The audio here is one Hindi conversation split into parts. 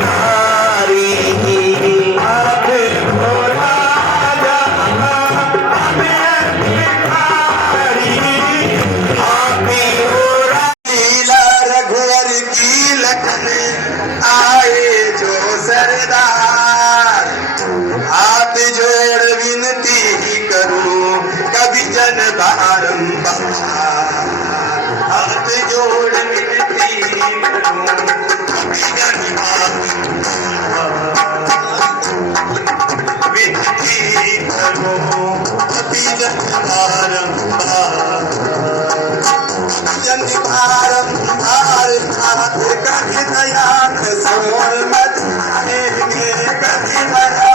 भिखारी हाथ भोला जा हमें भिखारी आपी ओरा लीला रघुवर की लखन आए जो सरदार हाथ जोड़ विनती करूं कभी जन बारंबार हाथ जोड़ विनती करूं कभी जन विनती करूं कभी जन बारंबार जन बारंबार हाथ कभी दया सोल मत आएंगे कभी दया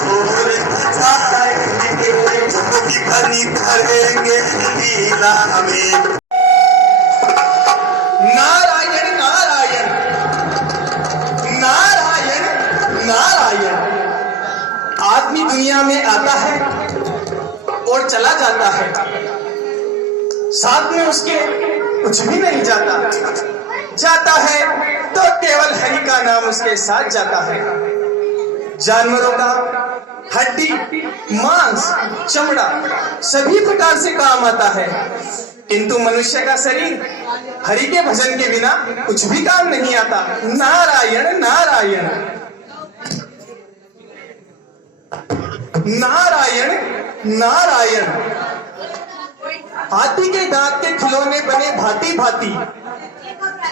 सोल जाएंगे कभी बनी करेंगे लीला में नारायण नारायण नारायण नारायण। आदमी दुनिया में आता है और चला जाता है, साथ में उसके कुछ भी नहीं जाता, जाता है तो केवल हरि का नाम उसके साथ जाता है। जानवरों का हड्डी मांस चमड़ा सभी प्रकार से काम आता है, किंतु मनुष्य का शरीर हरि के भजन के बिना कुछ भी काम नहीं आता। नारायण नारायण नारायण नारायण। हाथी के दांत के खिलौने बने भांति भांति,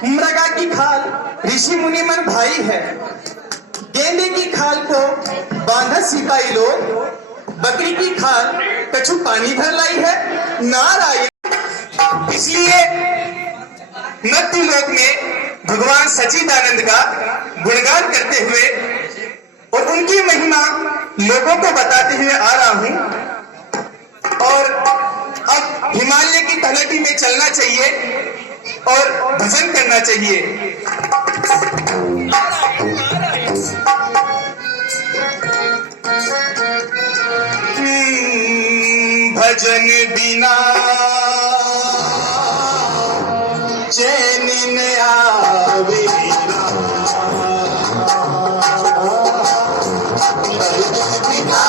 मृगा की खाल ऋषि मुनि मन भाई है, गेंडे की खाल को बांधा सिपाही लोग, बकरी की खाल कछु पानी भर लाई है। नारायण। इसलिए मृत्यु लोक में भगवान सच्चिदानंद का गुणगान करते हुए और उनकी महिमा लोगों को बताते हुए आ रहा हूं, और अब हिमालय की तलहटी में चलना चाहिए और भजन करना चाहिए। भजन बिना चैन न आवे, भजन बिना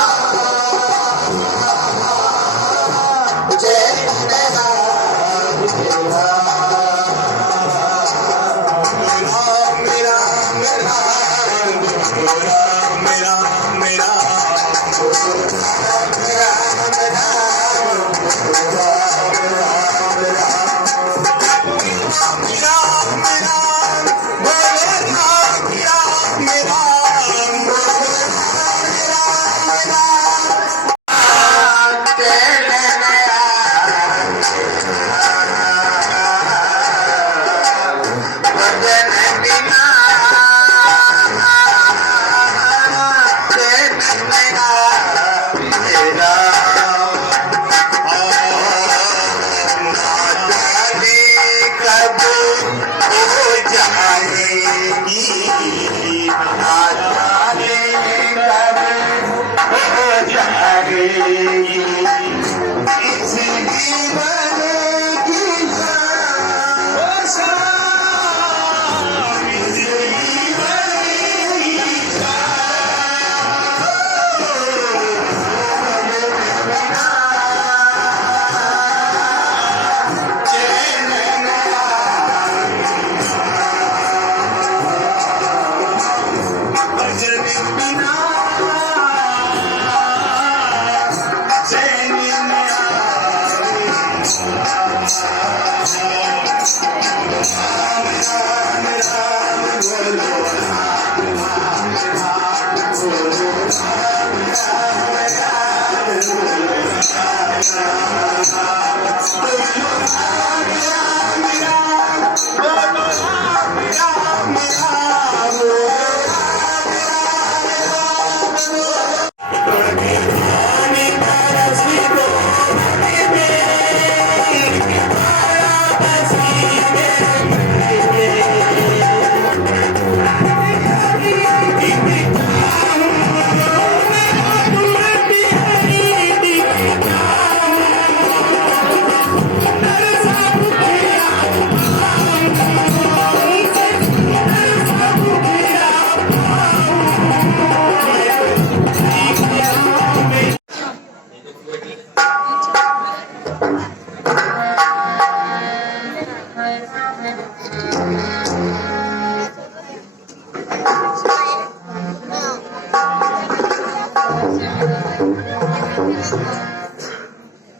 चैन न आवे। मेरा मेरा मेरा मेरा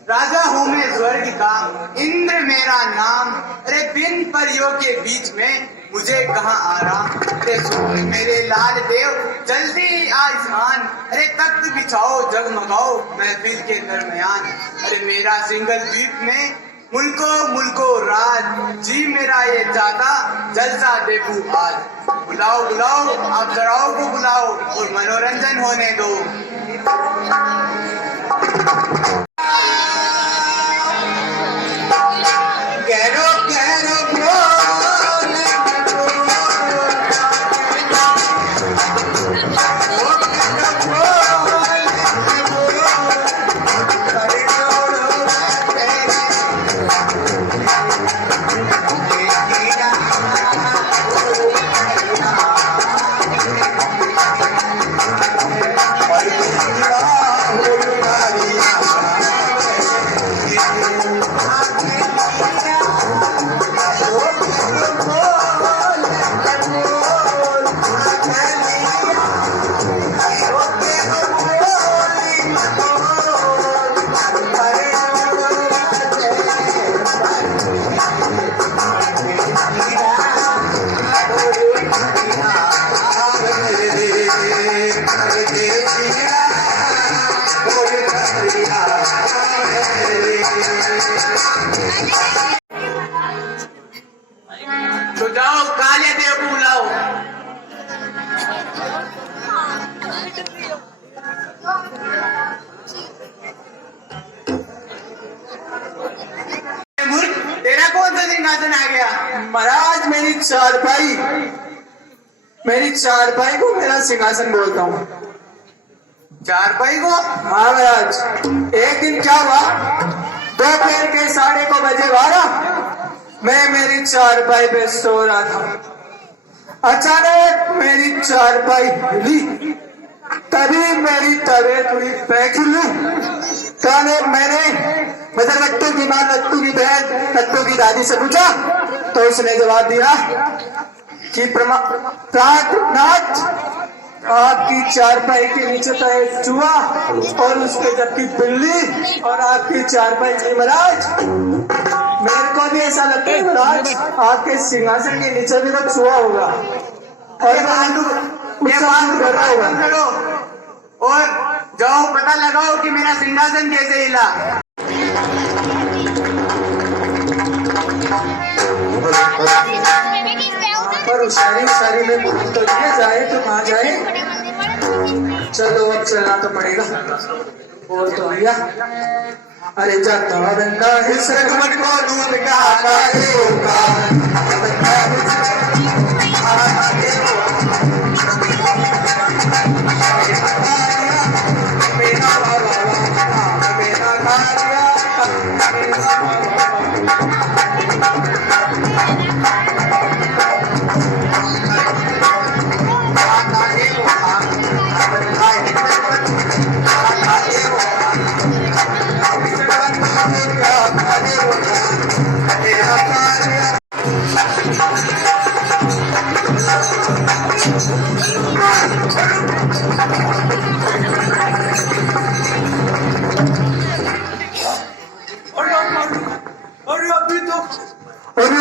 राजा हूँ मैं स्वर्ग का, इंद्र मेरा नाम। अरे बिन परियों के बीच में मुझे कहाँ आराम। अरे सुन मेरे लाल देव जल्दी आ स्थान। अरे तख्त बिछाओ जगमगाओ महफिल के दरमियान। अरे मेरा सिंगल द्वीप में मुल्को राज, जी मेरा ये चाहता जलसा देखूं आज। बुलाओ बुलाओ आप जराओं को बुलाओ और मनोरंजन होने दो। कैरो कैरो बोल तो जाओ काले देव को बुलाओ। मूर्ख, तेरा कौन सा सिंहासन आ गया? महाराज मेरी चारपाई को मेरा सिंहासन बोलता हूँ। चारपाई को? हाँ महाराज, एक दिन क्या हुआ, दोपहर के 12:30 मैं मेरी चारपाई पे सो रहा था। अचानक मेरी चारपाई हिली, तभी मेरी तबीयत हुई पैखिली। मैंने नट्टू की माँ, नट्टू की बहन, नट्टू की दादी से पूछा तो उसने जवाब दिया कि प्राणनाथ, आपकी चारपाई के नीचे तो एक चूहा और उसके जबकि बिल्ली और आपकी चारपाई थी महाराज। मेरे को भी ऐसा लगता है महाराज, आपके सिंहासन के नीचे भी तो चूहा होगा और ये बात कर रहा होगा। और जाओ पता लगाओ कि मेरा सिंहासन कैसे हिला। पर उसारी में भूल तो दिया जाए तो कहाँ जाए। चलो अब चलना तो पड़ेगा, और तो भैया। अरे जाता रंगा है सरगमन को दूध का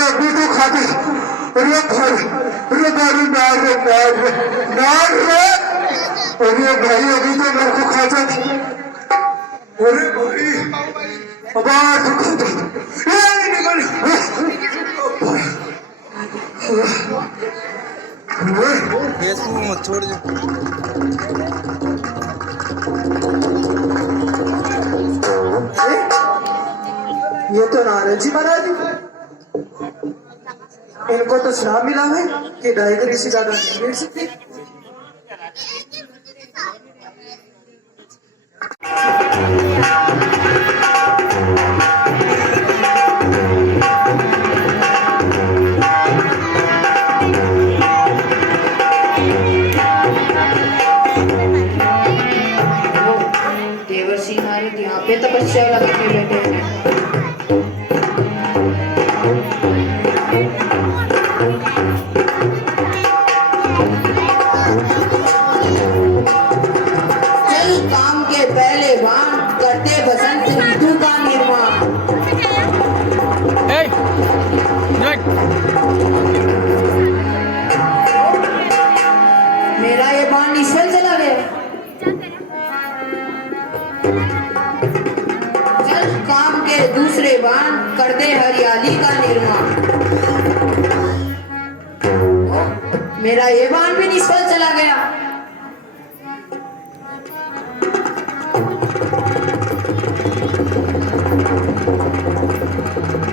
अभी तो खाते, अरे भाई अभी तो मेरे को खाता था। अरे भाई फेसबुक मत छोड़ दे। ये तो नारद जी महाराज, इनको तो श्राप मिला है कि गायत्री से ज्यादा नहीं बेच सकते। देवर्षि नारद यहाँ पे तपस्या लगा के बैठे हैं। चल काम के पहले वान करते मेरा ये बाण निष्फल चला गया। चल काम के दूसरे बाण कर दे हरियाली का निर्माण। मेरा ये बाण भी निष्फल चला गया।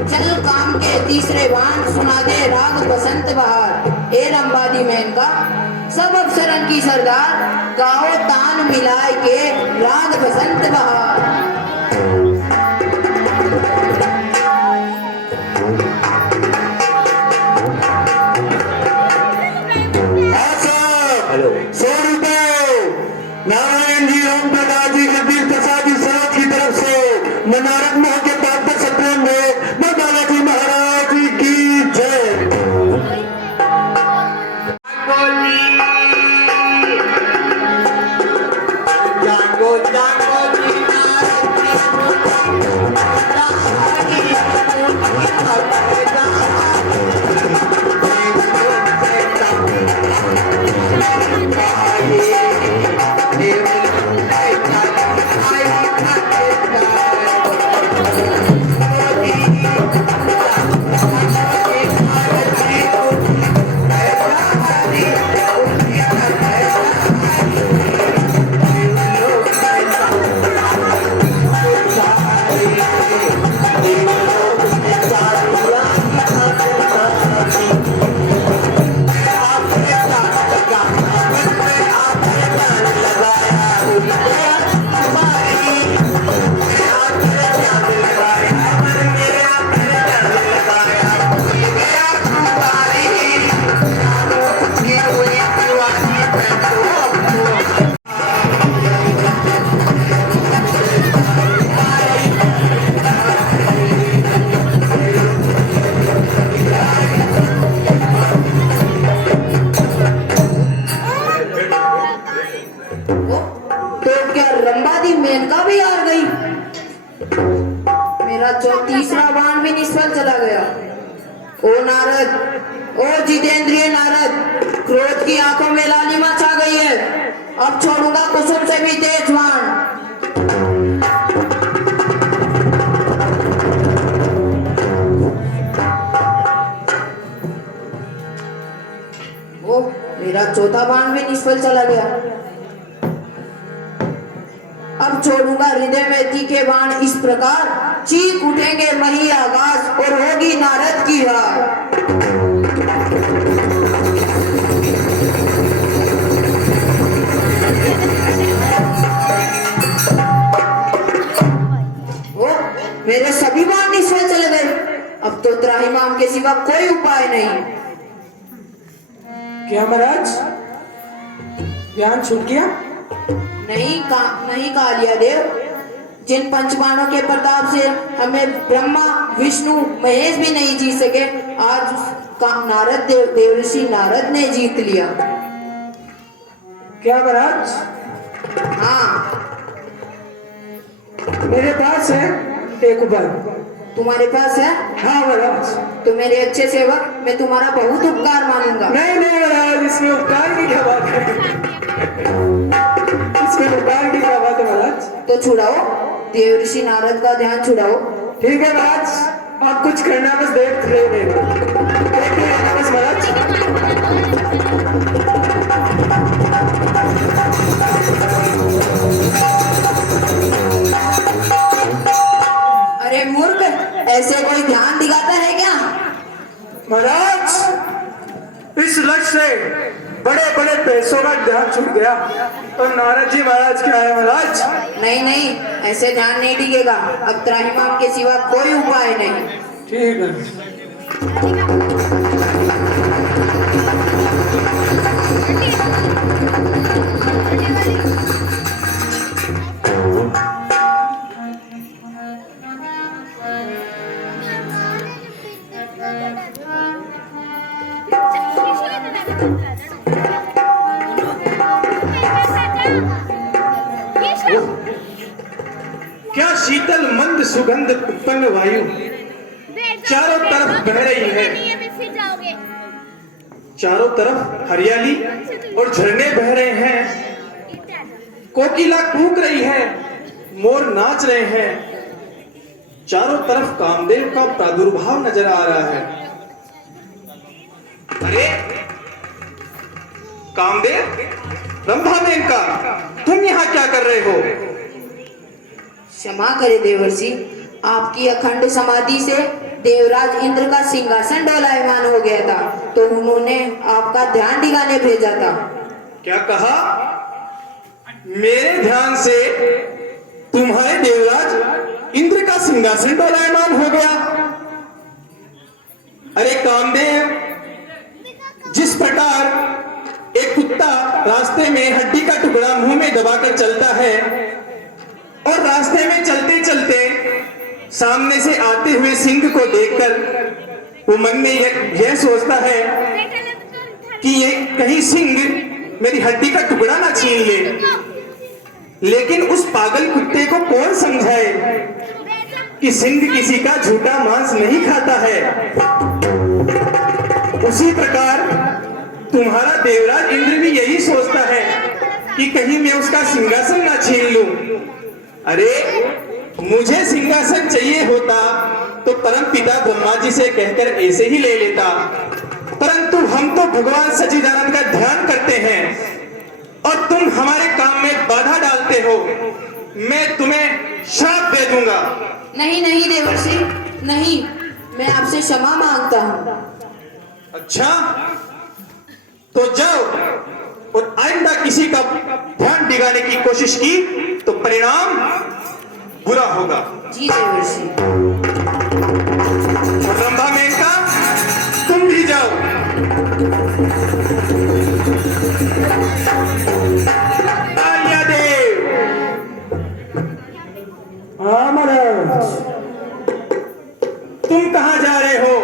चल काम के तीसरे बाण सुना दे राग बसंत बहार। ए रंबादी मैन का सब अफसरन की सरदार, गाओ तान मिलाए के राग बसंत बहार। हेलो 100 रुपए नारायण जी ओम प्रकाश जी कबीर प्रसाद जी सरोज की तरफ से मनारक मह के पात्र सत्र में मां बालाजी महाराज की जय। जागो जागो जी तो क्या रंबादी मेनका भी हार गई? मेरा जो तीसरा बाण भी निष्फल चला गया। ओ नारद, ओ जितेंद्रिय नारद, क्रोध की आंखों में लालिमा छा गई है। अब छोड़ूंगा कुसुम से भी तेज बाण। ओ मेरा चौथा बाण भी निष्फल चला गया। अब छोड़ूंगा हृदय में तीखे बाण इस प्रकार, चीख उठेंगे मही आकाश और होगी नारद की हार। ओ मेरे सभी बाण निष्फल चले गए। अब तो त्राहिमाम के सिवा कोई उपाय नहीं। क्या महाराज ध्यान छूट गया? नहीं कालिया देव, जिन पंचबाणों के प्रताप से हमें ब्रह्मा विष्णु महेश भी नहीं जीत सके, आज का नारद देवर्षि नारद ने जीत लिया। क्या महाराज? हाँ मेरे पास है एक उपाय। तुम्हारे पास है? हाँ महाराज। तो मेरे अच्छे सेवक, मैं तुम्हारा बहुत उपकार मानूंगा। नहीं नहीं महाराज, इसमें उपकार की क्या बात है? इसमें उपकार की क्या बात है महाराज? तो छुड़ाओ, देवर्षि नारद का ध्यान छुड़ाओ। ठीक है महाराज, आप कुछ करना बस देख रहे बस महाराज। अरे मूर्ख, ऐसे कोई ध्यान दिखाता है क्या? महाराज इस लक्ष्य से बड़े बड़े पैसों का ध्यान छूट गया तो नारद जी महाराज क्या है महाराज? नहीं नहीं, ऐसे ध्यान नहीं टिकेगा। अब त्राहिमाम के सिवा कोई उपाय नहीं। ठीक है। क्या शीतल मंद सुगंध उत्पन्न वायु चारों तरफ बह रही है। चारों तरफ हरियाली और झरने बह रहे हैं, कोकिला कूक रही है, मोर नाच रहे हैं, चारों तरफ कामदेव का प्रादुर्भाव नजर आ रहा है। अरे कामदेव, रंभा मेनका, तुम यहाँ क्या कर रहे हो? क्षमा करे देवर्षि, आपकी अखंड समाधि से देवराज इंद्र का सिंहासन डोलायमान हो गया था, तो उन्होंने आपका ध्यान दिलाने भेजा था। क्या कहा? मेरे ध्यान से तुम्हारे देवराज इंद्र का सिंहासन डोलायमान हो गया? अरे कामदेव, जिस प्रकार एक कुत्ता रास्ते में हड्डी का टुकड़ा मुंह में दबाकर चलता है और रास्ते में चलते चलते सामने से आते हुए सिंह को देखकर वो मन में यह सोचता है कि ये कहीं सिंह मेरी हड्डी का टुकड़ा ना छीन ले, लेकिन उस पागल कुत्ते को कौन समझाए कि सिंह किसी का झूठा मांस नहीं खाता है। उसी प्रकार तुम्हारा देवराज इंद्र भी यही सोचता है कि कहीं मैं उसका सिंहासन ना छीन लूं। अरे मुझे सिंहासन चाहिए होता तो परम पिता ब्रह्मा जी से कहकर ऐसे ही ले लेता, परंतु हम तो भगवान सच्चिदानंद का ध्यान करते हैं और तुम हमारे काम में बाधा डालते हो। मैं तुम्हें श्राप दे दूंगा। नहीं नहीं देवर्षि, नहीं, मैं आपसे क्षमा मांगता हूँ। अच्छा, तो जाओ और आइंदा किसी का ध्यान दिलाने की कोशिश की तो परिणाम बुरा होगा। जी देवर्षि। और रंभा मेनका, तुम भी जाओ। तालियादेव। हाँ महाराज। तुम कहां जा रहे हो?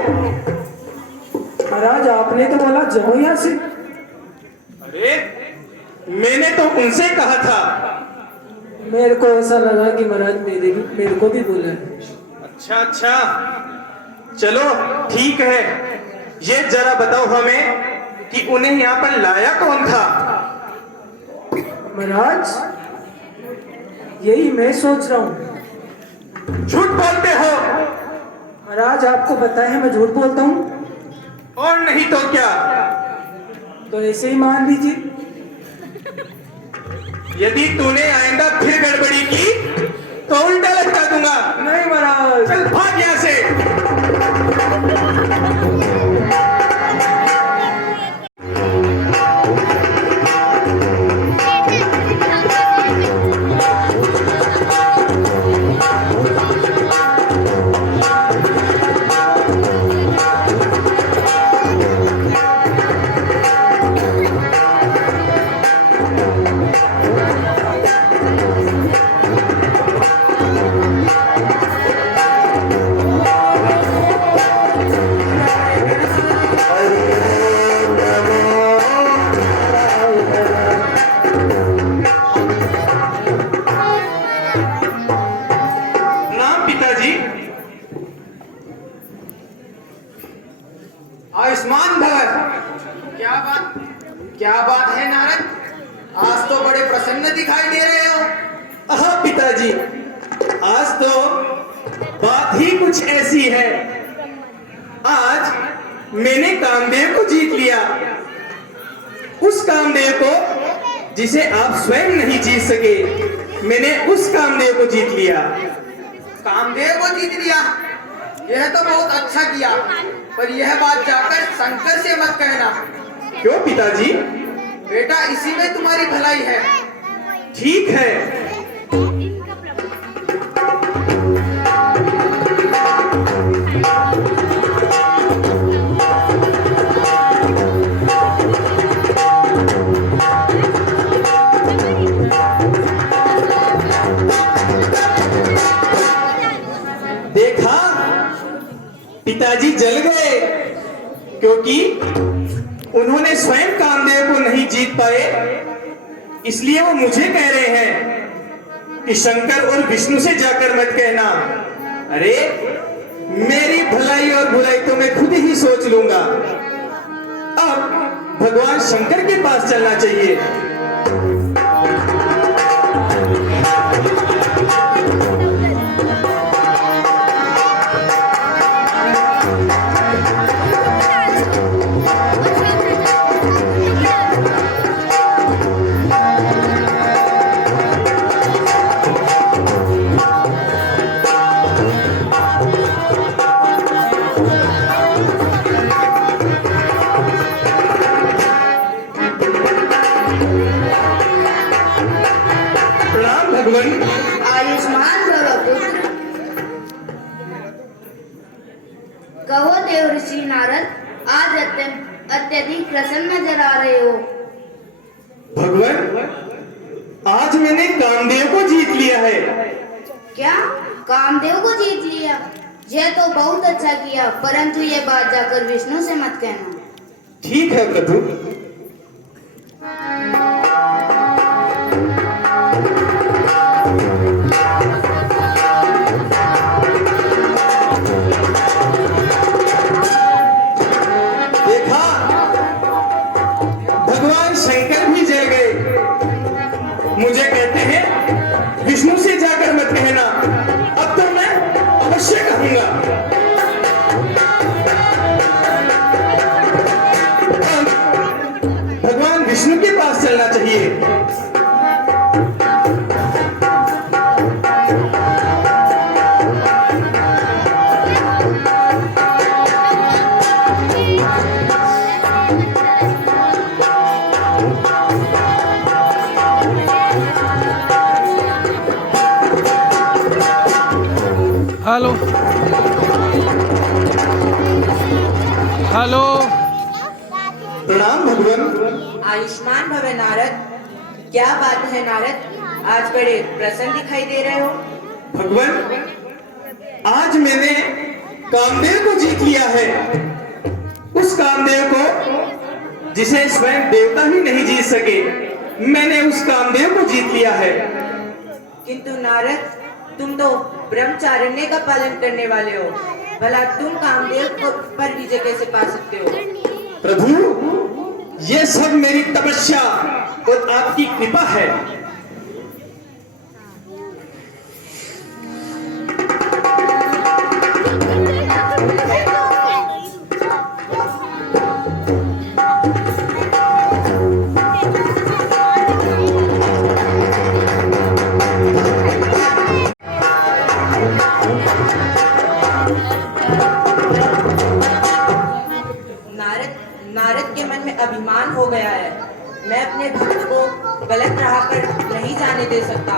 महाराज आपने तो बोला जाओ यहाँ से। अरे मैंने तो उनसे कहा था। मेरे को ऐसा लगा कि महाराज मेरे को भी बोला है। अच्छा अच्छा, चलो ठीक है। ये जरा बताओ हमें कि उन्हें यहाँ पर लाया कौन था? महाराज यही मैं सोच रहा हूँ। झूठ बोलते हो। महाराज आपको पता है मैं झूठ बोलता हूँ? और नहीं तो क्या? तो ऐसे ही मान लीजिए। यदि तूने आइंदा फिर गड़बड़ी की तो उल्टा लटका दूंगा। नहीं महाराज। चल भाग यहाँ से। आयुष्मान भव। क्या बात है नारद, आज तो बड़े प्रसन्न दिखाई दे रहे हो। हाँ पिताजी, आज तो बात ही कुछ ऐसी है। आज मैंने कामदेव को जीत लिया, उस कामदेव को जिसे आप स्वयं नहीं जीत सके। मैंने उस कामदेव को जीत लिया। कामदेव को जीत लिया, यह तो बहुत अच्छा किया, पर यह बात जाकर शंकर से मत कहना। क्यों पिताजी? बेटा इसी में तुम्हारी भलाई है। ठीक है। देखा, पिताजी जल गए क्योंकि उन्होंने स्वयं कामदेव को नहीं जीत पाए, इसलिए वो मुझे कह रहे हैं कि शंकर और विष्णु से जाकर मत कहना। अरे मेरी भलाई और बुराई तो मैं खुद ही सोच लूंगा। अब भगवान शंकर के पास चलना चाहिए। प्रणाम भगवान। आयुष्मान भव पुत्र। कहो देव ऋषि नारद, आज अत्यधिक प्रसन्न नजर आ रहे हो। भगवान, आज मैंने कामदेव को जीत लिया है। क्या कामदेव को जीत लिया? यह तो बहुत अच्छा किया, परंतु ये बात जाकर विष्णु से मत कहना। ठीक है प्रभु। देखा, भगवान शंकर भी जय गए। मुझे कहते हैं विष्णु से जाकर मत कहना, अब तो मैं अवश्य कहूंगा। भगवान विष्णु के पास चलना चाहिए। Hello hello. प्रणाम भगवान। आयुष्मान भव नारद। क्या बात है नारद, आज बड़े प्रसन्न दिखाई दे रहे हो। भगवान, आज मैंने कामदेव को जीत लिया है। उस कामदेव को जिसे स्वयं देवता ही नहीं जीत सके, मैंने उस कामदेव को जीत लिया है। किंतु नारद, तुम तो ब्रह्मचारिण्य का पालन करने वाले हो, भला तुम कामदेव को पर विजय कैसे पा सकते हो। प्रभु, ये सब मेरी तपस्या और आपकी कृपा है। नारद के मन में अभिमान हो गया है। मैं अपने भक्त को गलत राह पर नहीं जाने दे सकता।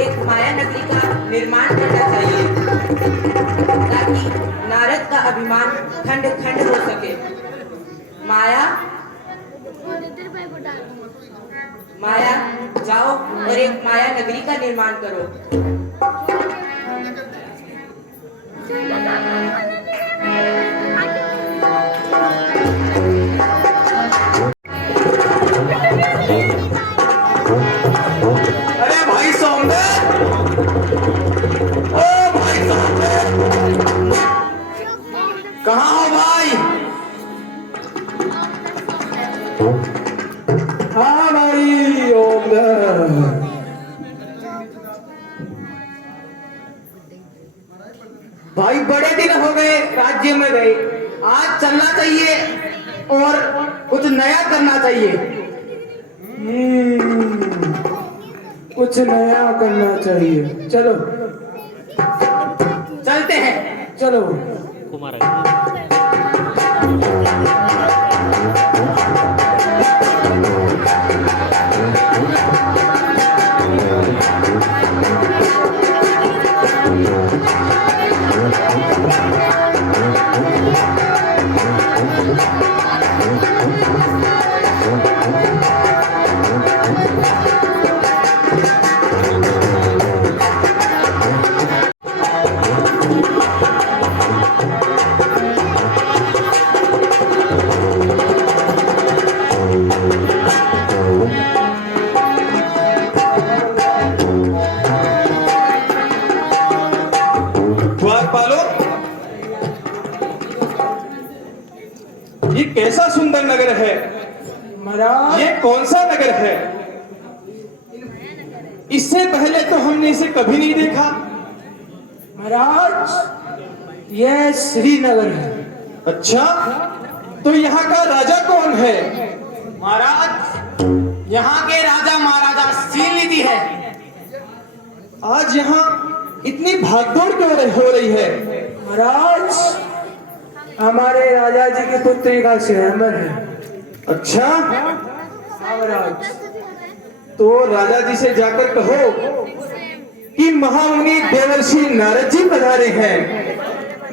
एक माया नगरी का निर्माण करना चाहिए ताकि नारद का अभिमान खंड खंड हो सके। माया जाओ और एक माया नगरी का निर्माण करो। अरे भाई सौंदर, ओ भाई सौंदर, कहाँ हो भाई? हाँ भाई ओमदर। भाई बड़े दिन हो गए राज्य में गए, आज चलना चाहिए और कुछ नया करना चाहिए। कुछ नया करना चाहिए। चलो चलते हैं, चलो। ये कैसा सुंदर नगर है। महाराज ये कौन सा नगर है? इससे पहले तो हमने इसे कभी नहीं देखा। महाराज यह श्रीनगर है। अच्छा, तो यहाँ का राजा कौन है? महाराज यहाँ के राजा महाराजा श्रीनिधि है। आज यहाँ इतनी भागदौड़ क्यों हो रही है? महाराज हमारे राजा जी की पुत्री का स्वयंवर है। अच्छा, महाराज तो राजा जी से जाकर कहो कि महामुनि देवर्षि नारद जी पधारे हैं।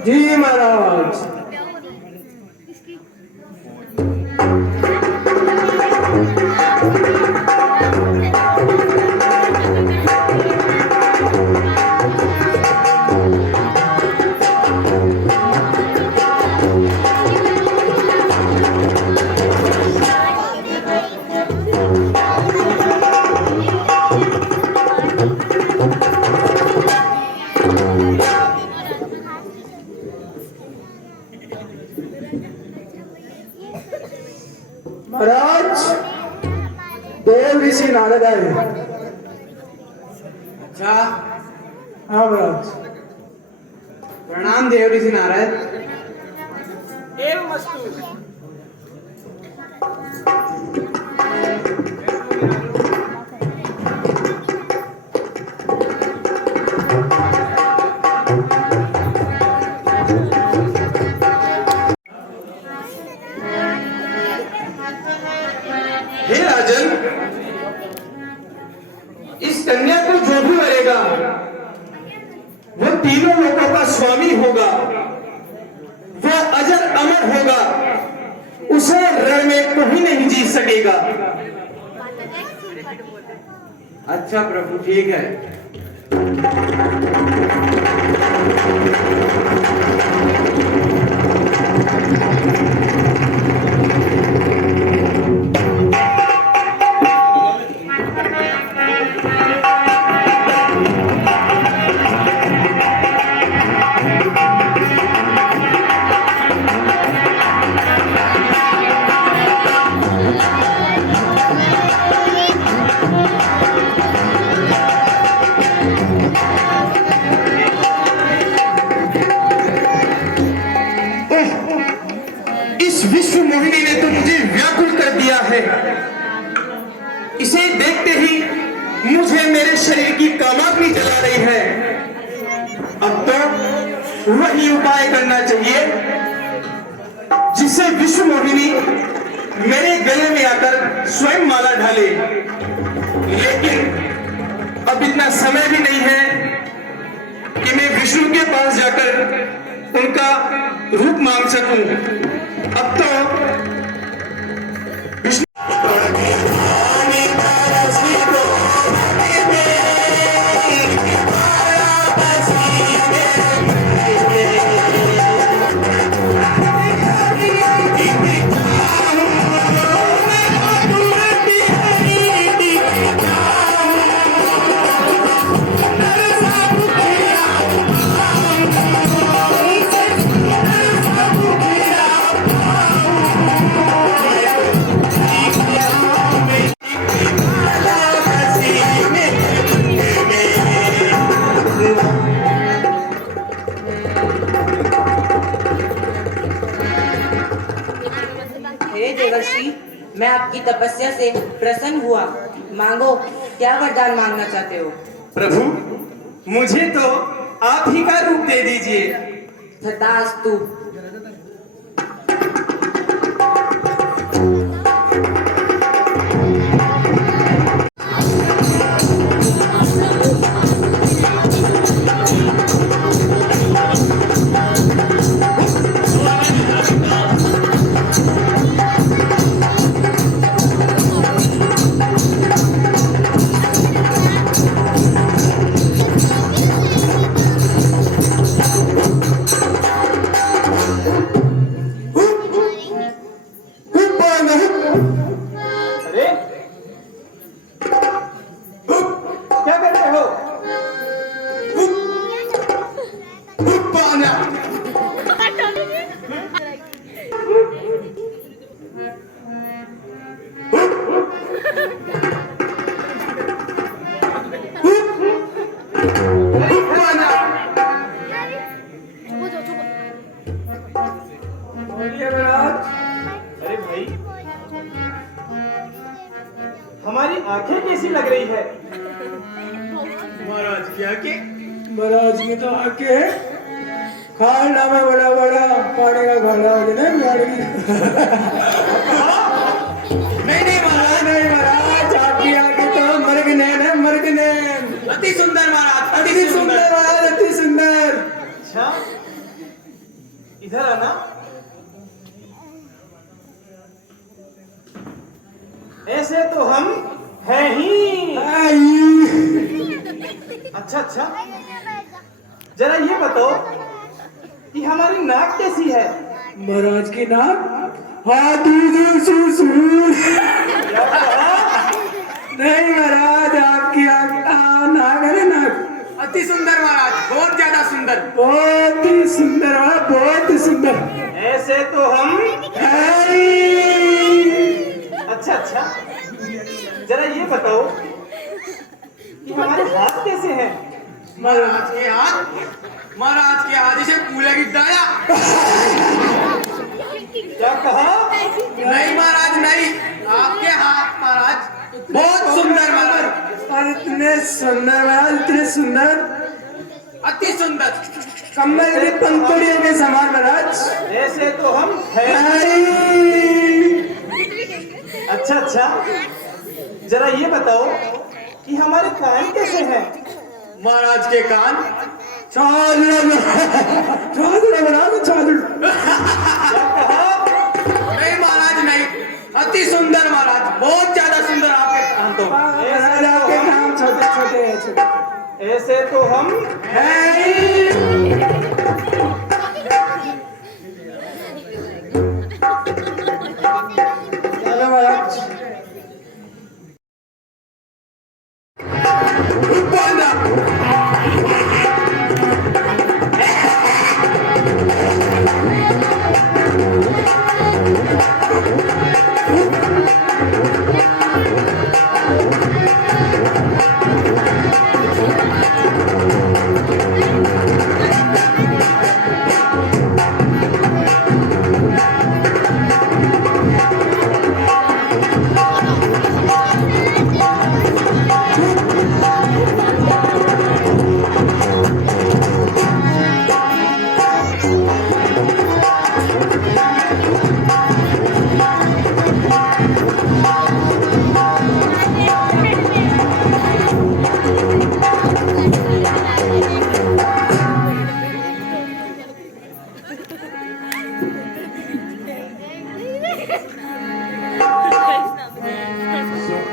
जी महाराज। महाराज देव ऋषि नारद आए। अच्छा, हाँ महाराज। प्रणाम देव ऋषि नारद। हे राजन, इस कन्या को जो भी मरेगा वो तीनों लोगों का स्वामी होगा, वो अजर अमर होगा, उसे रण में कोई नहीं जीत सकेगा। अच्छा प्रभु, ठीक है। इस विश्व मोहिनी ने तो मुझे व्याकुल कर दिया है। इसे देखते ही मुझे मेरे शरीर की कामाग्नि जला रही है। अब तो वही उपाय करना चाहिए जिससे विश्व मोहिनी मेरे गले में आकर स्वयं माला ढाले। लेकिन अब इतना समय भी नहीं है कि मैं विष्णु के पास जाकर उनका रूप मांग सकूं। अब तो हे देवर्षि, मैं आपकी तपस्या से प्रसन्न हुआ। मांगो, क्या वरदान मांगना चाहते हो? प्रभु, मुझे तो आप ही का रूप दे दीजिए। तथास्तु। आंखें कैसी लग रही है? महाराज क्या के महाराज की तो आके खाना में बड़ा बड़ा पानी का खाना हो गया ना नहीं महाराज, नहीं महाराज, आपकी आंखें तो मर्गनैन है, मर्गनैन। अति सुंदर महाराज, अति सुंदर महाराज, अति सुंदर। अच्छा, इधर आना। ऐसे तो हम हैं ही। अच्छा अच्छा, जरा ये बताओ कि हमारी नाक कैसी है? महाराज की नाक हाथी क्या कहा? नहीं महाराज, आपकी नाक है ना, नाक अति सुंदर महाराज, बहुत ज्यादा सुंदर। बहुत ही सुंदर है, बहुत ही सुंदर। ऐसे तो हम। है। अच्छा अच्छा, जरा ये बताओ कि हमारे हाथ कैसे हैं? महाराज के हाथ जैसे कूले की डाया। क्या कहा? नहीं महाराज नहीं, आपके हाथ महाराज बहुत सुंदर महाराज, और इतने सुंदर महाराज, इतने सुंदर, अति सुंदर। कमल की पंखुड़ियों के समान महाराज। ऐसे तो हम हैं। है। अच्छा अच्छा, जरा ये बताओ कि हमारे कान कैसे हैं? महाराज के कान चादर चादर महाराज, चादर। क्या कहा? नहीं महाराज नहीं, अति सुंदर महाराज, बहुत ज्यादा सुंदर आपके कान तो। महाराज आपके काम छोटे छोटे हैं, छोटे। ऐसे तो हम। चलो महाराज।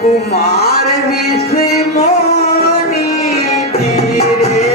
कुमार विष्णु धीरे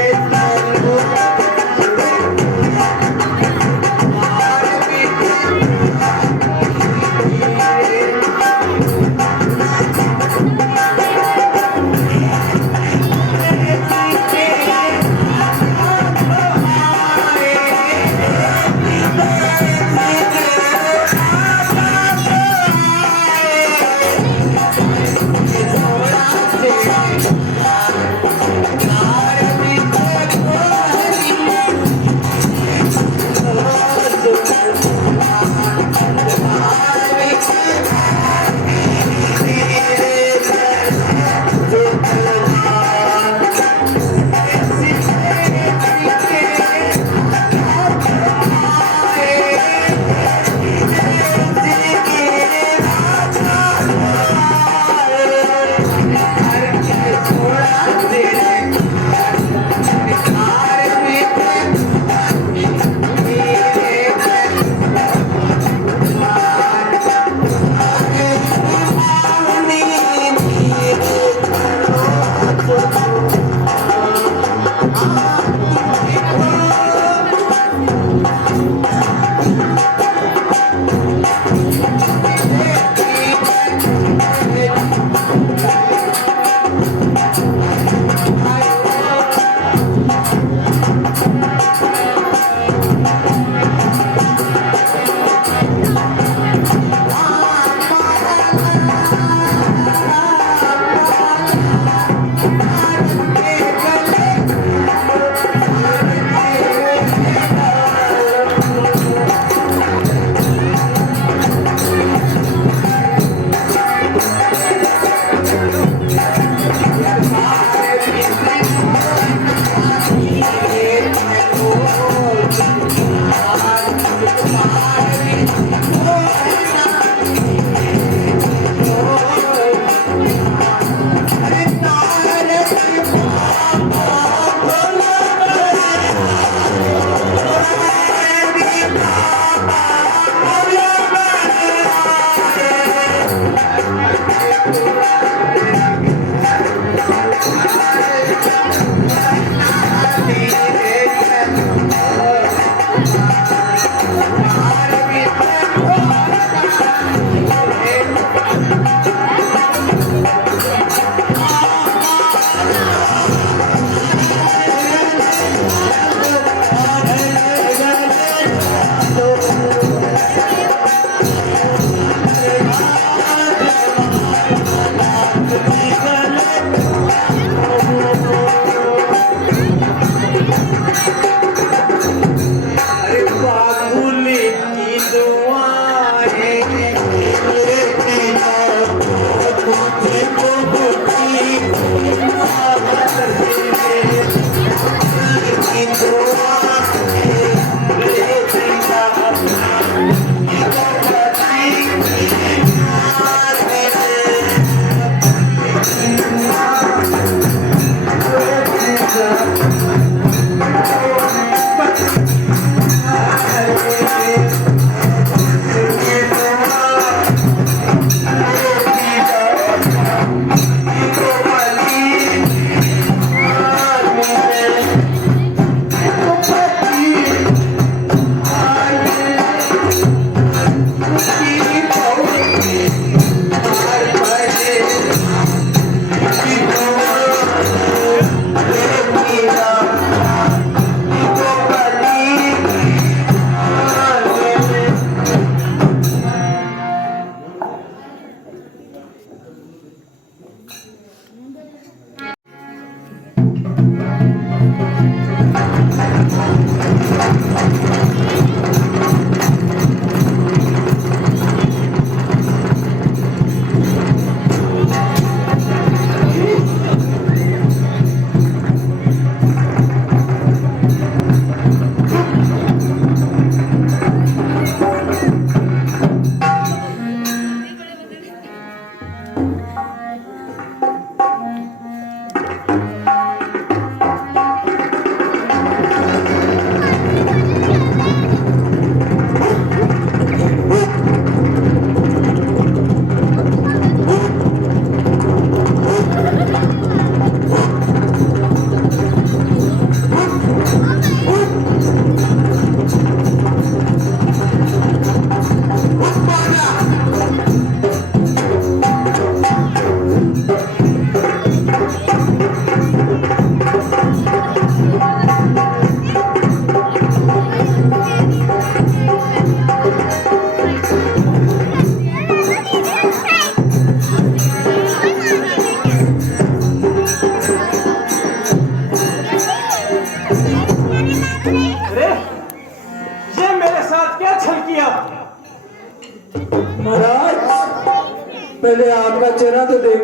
पहले आपका चेहरा तो देख।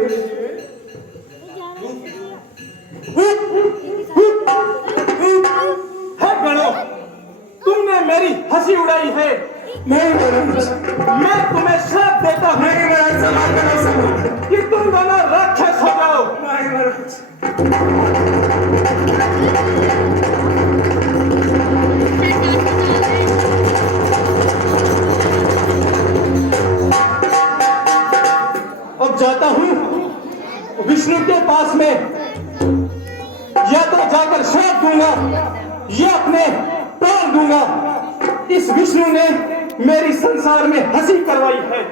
है गणो, तुमने मेरी हंसी उड़ाई है। मैं तुम्हें श्राप देता हूँ कि तुम दोनों राक्षस हो जाओ। अब जाता हूँ विष्णु के पास में, या तो जाकर श्राप दूंगा या अपने प्राण दूंगा। इस विष्णु ने मेरी संसार में हंसी करवाई है।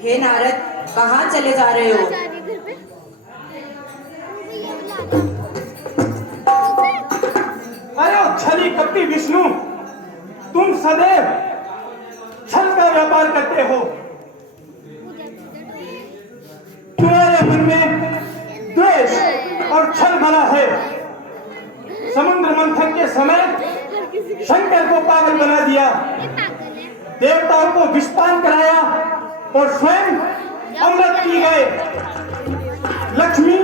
हे नारद, कहाँ चले जा जा रहे हो? अरे छली कपटी विष्णु, तुम सदैव छल का व्यापार करते हो। तुम्हारे मन में द्वेष और छल भरा है। समुद्र मंथन के समय शंकर को पागल बना दिया, देवताओं को विषपान कराया और स्वयं अमृत पी गए। लक्ष्मी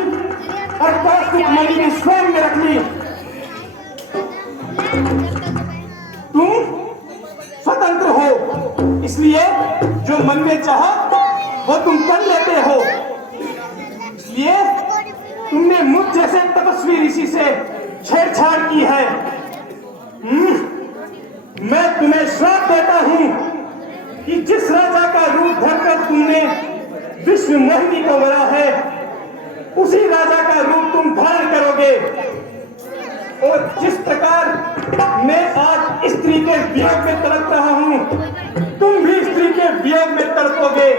और कौस्तुभ मणि ने स्वयं में रख ली। तुम स्वतंत्र हो, इसलिए जो मन में चाहा वो तुम कर लेते हो। इसलिए तुमने मुझ जैसे तपस्वी ऋषि से छेड़छाड़ की है। मैं तुम्हें श्राप देता हूं कि जिस राजा का रूप धरकर तुमने विश्व मोहिनी को मरा है, उसी राजा का रूप तुम धारण करोगे। और जिस प्रकार मैं आज स्त्री के वियोग में तड़प रहा हूं, तुम भी स्त्री के वियोग में तड़पोगे।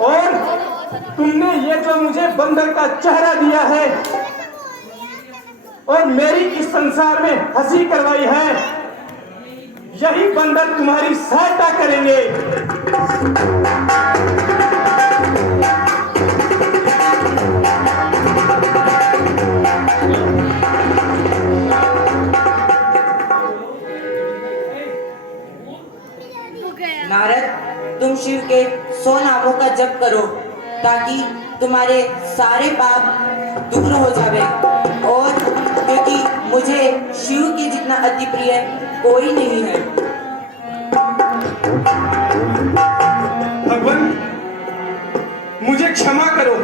और तुमने ये जो मुझे बंदर का चेहरा दिया है और मेरी इस संसार में हंसी करवाई है, यही बंदर तुम्हारी सहायता करेंगे। नारद, तुम शिव के 100 नामों का जप करो ताकि तुम्हारे सारे पाप दूर हो जावे। और क्योंकि मुझे शिव के जितना अति प्रिय कोई नहीं है। भगवान, मुझे क्षमा करो,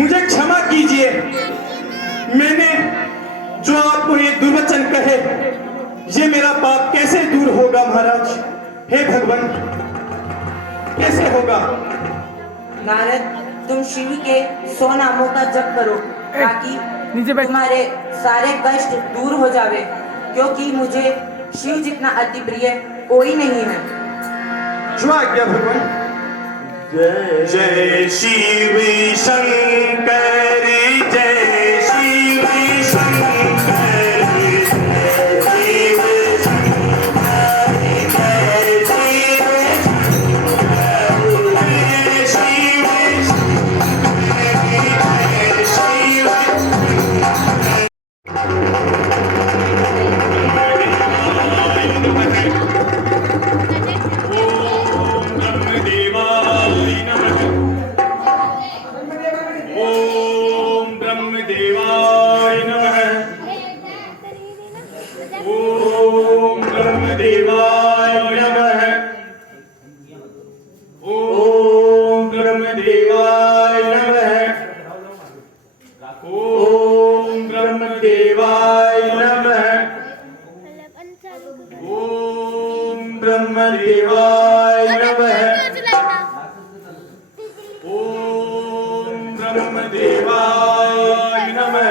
मुझे क्षमा कीजिए। मैंने जो आपको ये दुर्वचन कहे, ये मेरा पाप कैसे दूर होगा महाराज? हे भगवान, कैसे होगा? नारद, तुम शिव के 100 नामों का जप करो ताकि तुम्हारे सारे कष्ट दूर हो जावे। क्योंकि मुझे शिव जितना अति प्रिय कोई नहीं है। जो आज्ञा भगवान। जय शिव शंकर, जय शिव शंकर, जय शिव शंकर, जय शिव ब्रह्मदेवाय नमः। ओम ब्रह्मदेवाय नमः।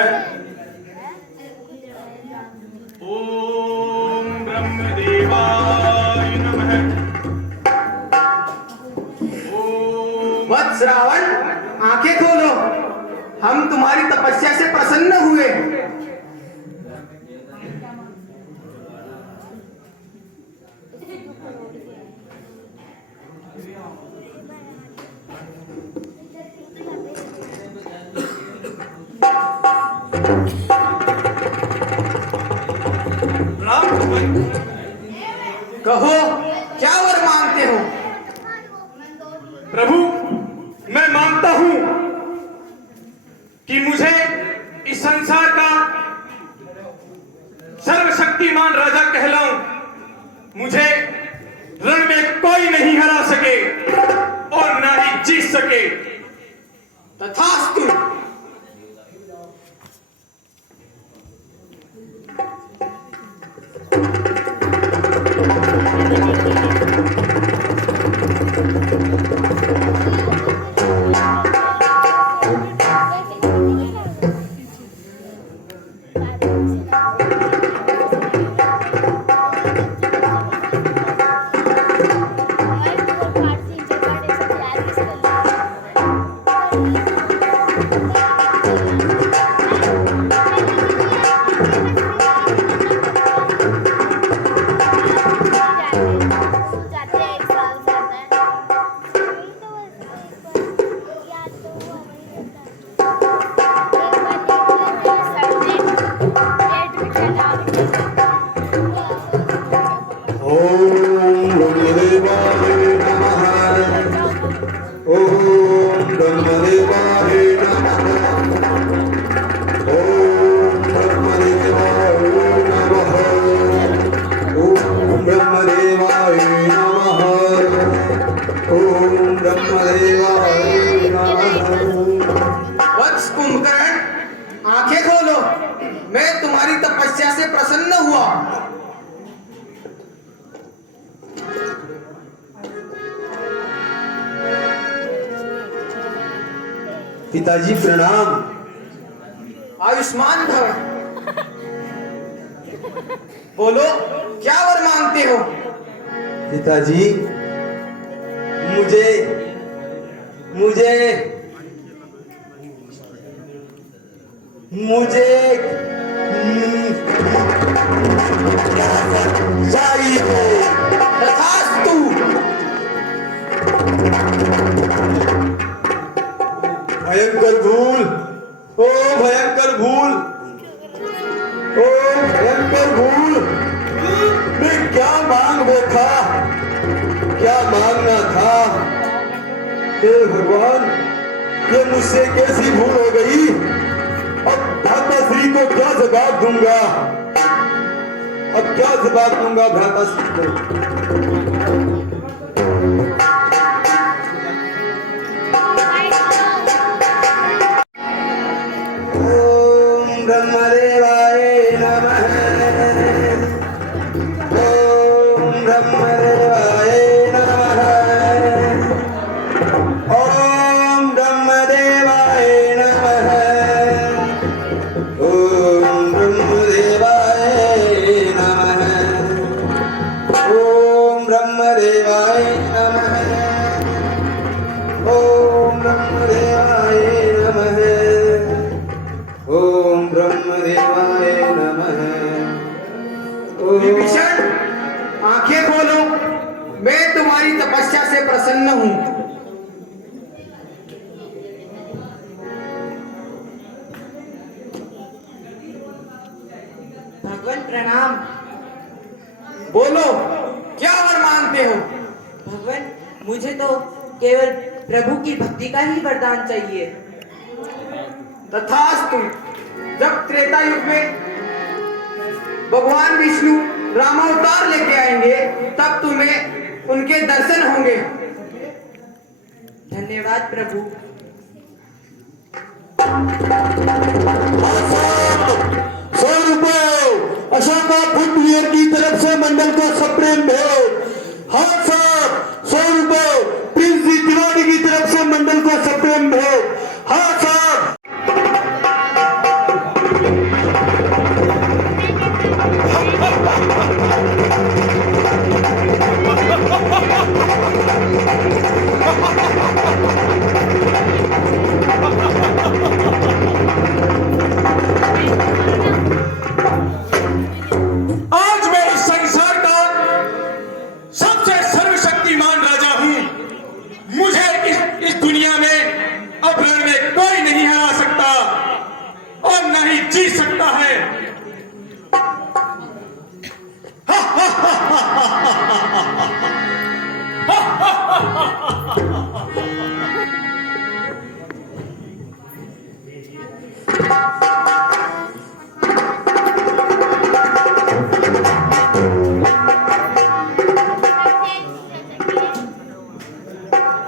ओम ब्रह्मदेवाय नमः। वत्स रावण, आंखें खोलो, हम तुम्हारी तपस्या से प्रसन्न हुए। कहो, क्या वर मांगते हो? प्रभु, मैं मांगता हूं कि मुझे इस संसार का सर्वशक्तिमान राजा कहलाऊं। मुझे रण में कोई नहीं हरा सके और ना ही जीत सके। तथास्तु। पिताजी प्रणाम। आयुष्मान भव। बोलो क्या वर मांगते हो? पिताजी मुझे मुझे मुझे चाहिए। तथास्तु। भयंकर भूल, ओ भयंकर भूल, ओ भयंकर भूल। मैं क्या मांग बैठा, क्या मांगना था। हे भगवान, ये मुझसे कैसी भूल हो गई। अब भ्राताश्री को क्या जवाब दूंगा, अब क्या जवाब दूंगा भ्राताश्री को। ओम ब्रह्मदेवाय नमः। ओम ब्रह्मदेवाय नमः। ओम ब्रह्मदेवाय नमः। ओम ब्रह्मदेवाय नमः। ओम ब्रह्मदेवाय नमः। ओम ब्रह्मदेवाय नमः। ओम ब्रह्मदेवाय नमः। विभीषण, आंखें खोलो, मैं तुम्हारी तपस्या से प्रसन्न हूं। भगवान प्रणाम। बोलो क्या वर मांगते हो? भगवान, मुझे तो केवल प्रभु की भक्ति का ही वरदान चाहिए। तथास्तु। जब त्रेता युग में भगवान विष्णु रामावतार लेके आएंगे तब तुम्हें उनके दर्शन होंगे। धन्यवाद प्रभु। 100 रुपए अशोका फुटवियर की तरफ से मंडल को सप्रेम भेंट। हाँ साहब, 100 रुपए प्रिंस जी तिवारी की तरफ से मंडल को सप्रेम भेंट। हाँ साहब। आज मैं इस संसार का सबसे सर्वशक्तिमान राजा हूं। मुझे इस दुनिया में अब रण में कोई नहीं हरा सकता और न ही जीत सकता है।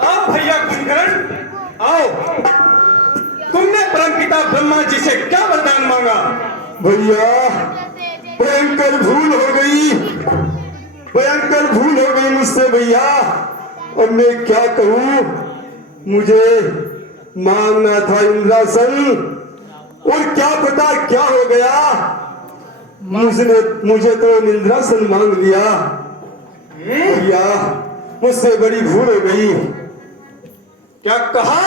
आओ भैया कुंभकर्ण, आओ। तुमने परमपिता ब्रह्मा जी से क्या वरदान मांगा? भैया भयंकर भूल हो गई, भयंकर भूल हो गई मुझसे भैया। और मैं क्या कहूँ, मुझे मांगना था इंद्रासन और क्या पता क्या हो गया। मुझे तो इंद्रासन मांग लिया भैया, मुझसे बड़ी भूल हो गई। क्या कहा?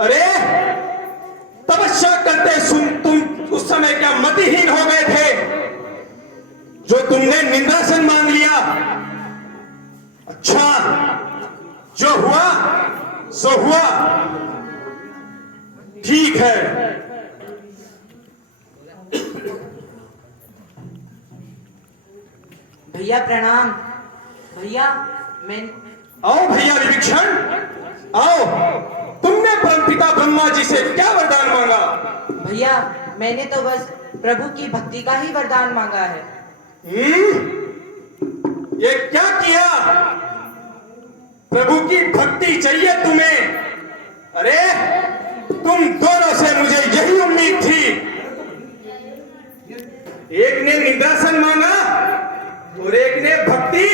अरे तपस्या करते सुन तुम उस समय क्या मतिहीन हो गए थे जो तुमने निंदासन मांग लिया? अच्छा, जो हुआ सो हुआ, ठीक है। भैया प्रणाम। भैया मैं आओ भैया विभीषण, आओ। तुमने परमपिता ब्रह्मा जी से क्या वरदान मांगा? भैया मैंने तो बस प्रभु की भक्ति का ही वरदान मांगा है। ये क्या किया? प्रभु की भक्ति चाहिए तुम्हें? अरे तुम दोनों से मुझे यही उम्मीद थी। एक ने निंदासन मांगा और एक ने भक्ति।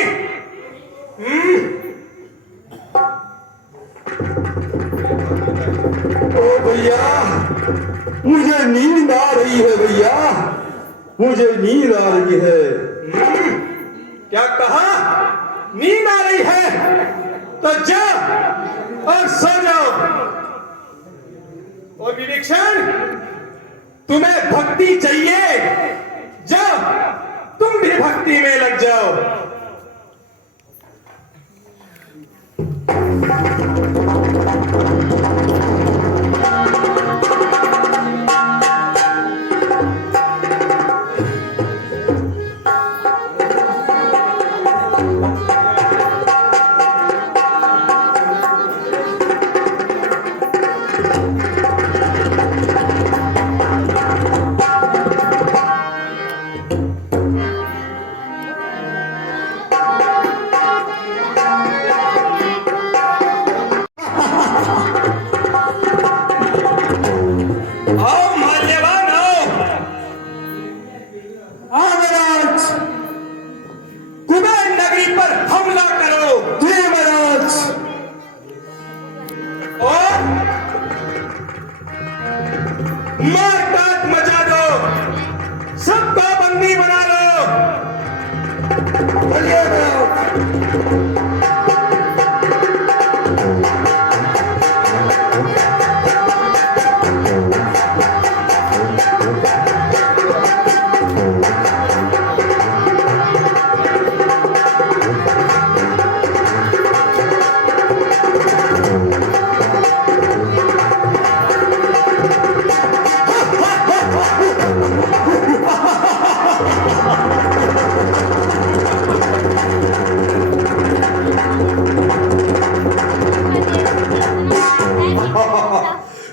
भैया, मुझे नींद आ रही है भैया, मुझे नींद आ रही है। क्या कहा? नींद आ रही है? तो जाओ और सो जाओ। और विवेक्षण, तुम्हें भक्ति चाहिए? जाओ, तुम भी भक्ति में लग जाओ। आओ माल्यवान, आओ। महाराज, कुबेर नगरी पर हमला करो। जी महाराज। और मारकाट मचा दो, सबको बंदी बना लो। बोलिए महाराज।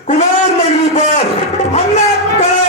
कुमार नगरी पर हमला करो।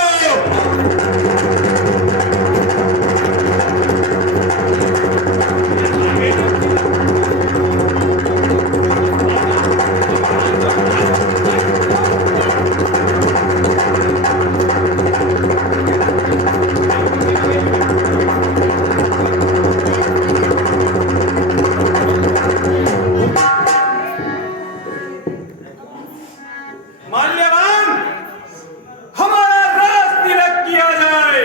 माल्यवान, हमारा राज तिलक किया जाए।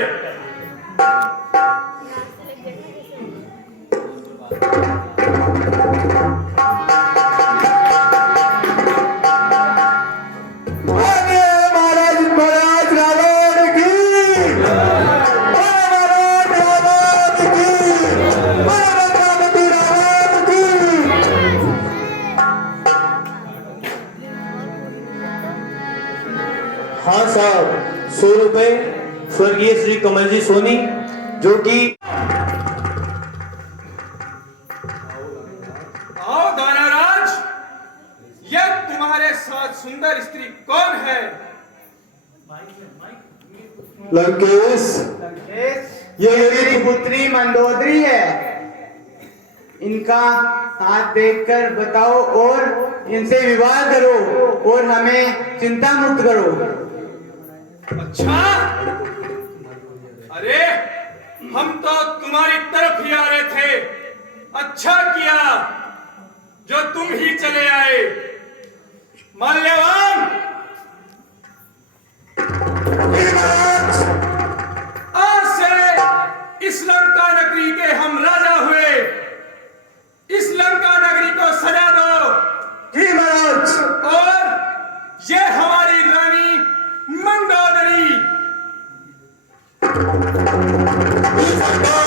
आगे महाराज, महाराज रावण की, महाराज रावण की, महाराज रावण की। हाँ साहब, 100 रुपए स्वर्गीय श्री कमलजी सोनी, जो कि आओ दानाराज, यह तुम्हारे साथ सुंदर स्त्री कौन है? लंकेश, ये मेरी पुत्री मंदोदरी है। इनका हाथ देखकर बताओ और इनसे विवाह करो और हमें चिंता मुक्त करो। अच्छा, अरे हम तो तुम्हारी तरफ ही आ रहे थे। अच्छा किया जो तुम ही चले आए। माल्यवान, आज से इस लंका नगरी के हम राजा हुए। इस लंका नगरी को सजा दो। जी महाराज। और ये हमारी रानी मंदोदरी। जी सरकार।